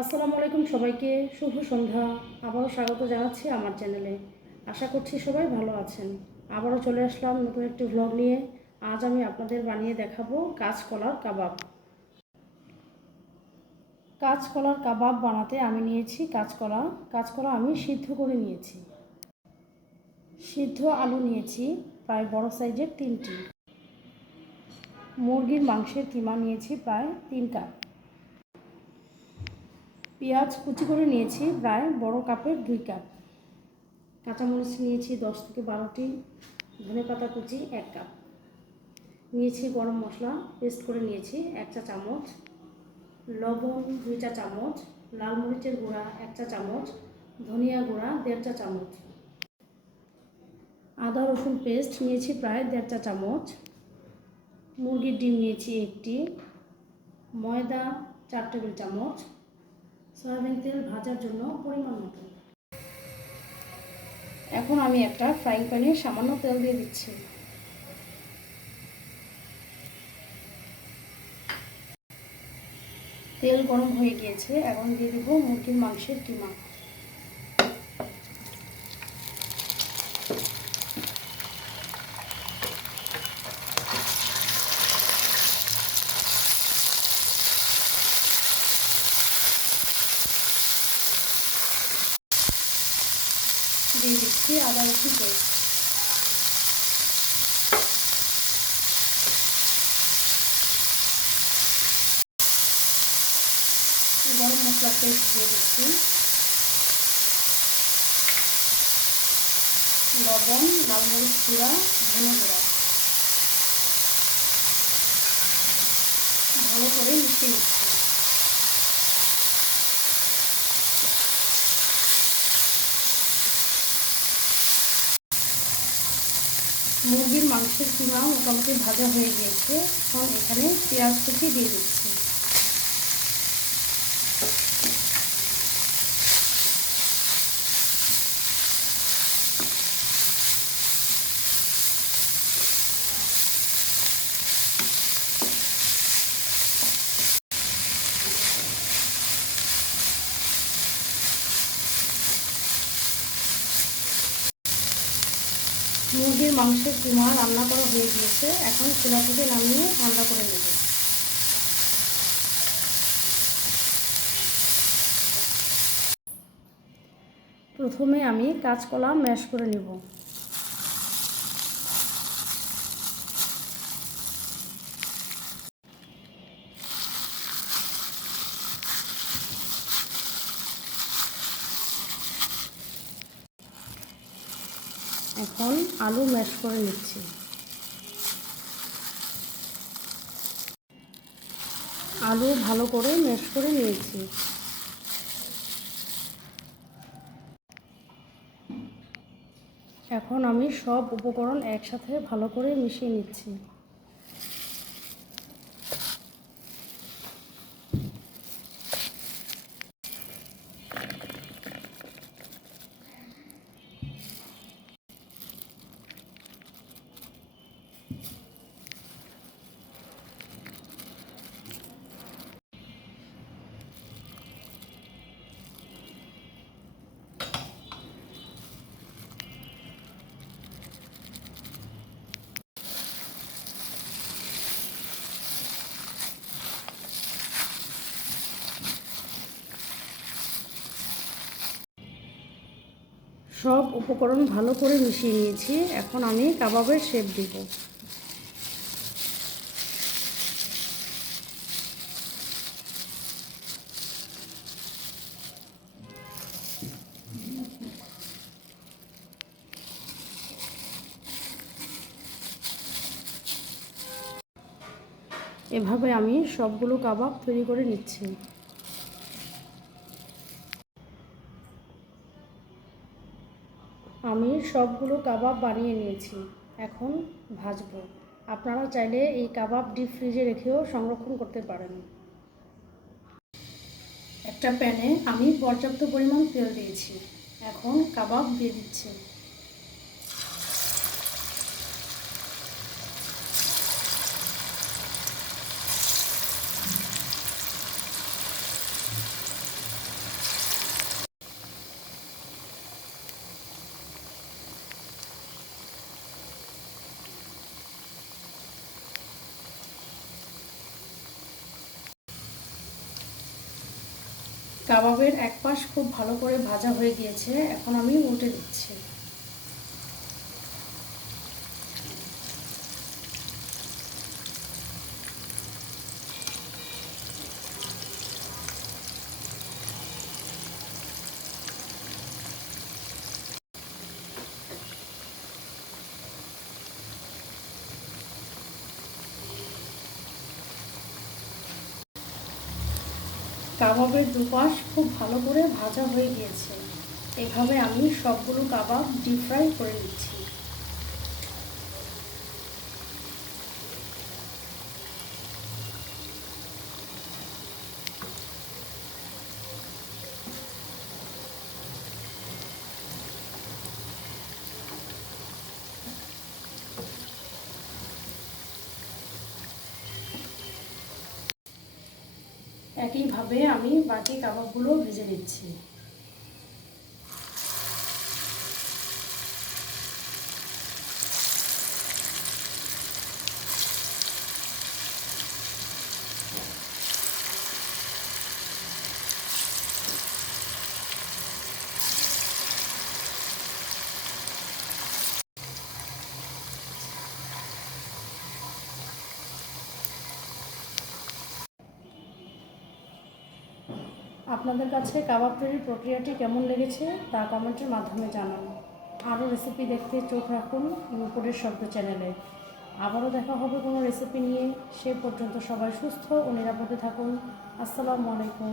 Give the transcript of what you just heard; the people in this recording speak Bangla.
আসসালামু আলাইকুম সবাইকে, শুভ সন্ধ্যা। আবারও স্বাগত জানাচ্ছি আমার চ্যানেলে। আশা করছি সবাই ভালো আছেন। আবারও চলে আসলাম নতুন একটি ভ্লগ নিয়ে। আজ আমি আপনাদের বানিয়ে দেখাবো কাঁচকলার কাবাব। কাঁচকলার কাবাব বানাতে আমি নিয়েছি কাঁচকলা। কাঁচকলা আমি সিদ্ধ করে নিয়েছি। সিদ্ধ আলু নিয়েছি, প্রায় বড় সাইজের তিনটি। মুরগির মাংসের কিমা নিয়েছি প্রায় তিন কাপ। পেঁয়াজ কুচি করে নিয়েছি, প্রায় বড় কাপের দুই কাপ। কাঁচামরিচ নিয়েছি দশ থেকে বারোটি, ধনে পাতা কুচি এক কাপ। নিয়েছি গরম মশলা, পেস্ট করে নিয়েছি এক চা চামচ। লবণ দুই চা চামচ, লাল মরিচের গুঁড়া এক চা চামচ, ধনিয়া গুঁড়া দেড় চা চামচ। আদা, রসুন পেস্ট নিয়েছি প্রায় দেড় চা চামচ। মুরগির ডিম নিয়েছি একটি। ময়দা চার টেবিল চামচ। সয়াবিন তেল ভাজার জন্য পরিমাণ মতো। এখন আমি একটা ফ্রাইং প্যানে সামান্য তেল দিয়ে দিচ্ছি। তেল গরম হয়ে গিয়েছে, এখন দিয়ে দেবো মুরগির মাংসের কিমা। দিয়ে দিচ্ছি আদা রসুন পেস্ট গরম মশলা পেস্ট দিয়ে দিচ্ছি। লবণ, লাল মরিচ গুঁড়া, ধনে গুঁড়া। ভালো করে মিশিয়ে নিচ্ছি। মুরগির মাংসের কিমা মোটামুটি ভাজা হয়ে গিয়েছে। এখন এখানে পেঁয়াজ কুচি দিয়ে দিচ্ছি। মুরগির মাংসের কিমা রান্না করা হয়ে গিয়েছে। এখন চুলা থেকে নামিয়ে ঠান্ডা করে নেব। প্রথমে আমি কাঁচকলা ম্যাশ করে নেব। এখন আলু ম্যাশ করে নিচ্ছি। আলু ভালো করে ম্যাশ করে নিয়েছি। এখন আমি সব উপকরণ একসাথে ভালো করে মিশিয়ে নিচ্ছি। সব উপকরণ ভালো করে মিশিয়ে নিয়েছি। এখন আমি কাবাবের শেপ দিব। এভাবে আমি সবগুলো কাবাব তৈরি করে নিচ্ছি। আমি সবগুলো কাবাব বানিয়ে নিয়েছি, এখন ভাজবো। আপনারা চাইলে এই কাবাব ডিপ ফ্রিজে রেখেও সংরক্ষণ করতে পারেন। একটা প্যানে আমি পর্যাপ্ত পরিমাণ তেল দিয়েছি, এখন কাবাব দিয়ে দিচ্ছি। কাবাবের এক পাশ খুব ভালো করে ভাজা হয়ে গিয়েছে এখন আমি উল্টে দিচ্ছি। কাবাবের দুপাশ খুব ভালো করে ভাজা হয়ে গিয়েছে। এভাবে আমি সবগুলো কাবাব ডিপ ফ্রাই করে নিচ্ছি। একইভাবে আমি বাকি কাবাবগুলো ভেজে নিচ্ছি। আপনাদের কাছে কাবাব তৈরির প্রক্রিয়াটি কেমন লেগেছে তা কমেন্টের মাধ্যমে জানান। আরও রেসিপি দেখতে চোখ রাখুন উপরের শব্দ চ্যানেলে। আবারও দেখা হবে কোনো রেসিপি নিয়ে। সে পর্যন্ত সবাই সুস্থ ও নিরাপদে থাকুন। আসসালামু আলাইকুম।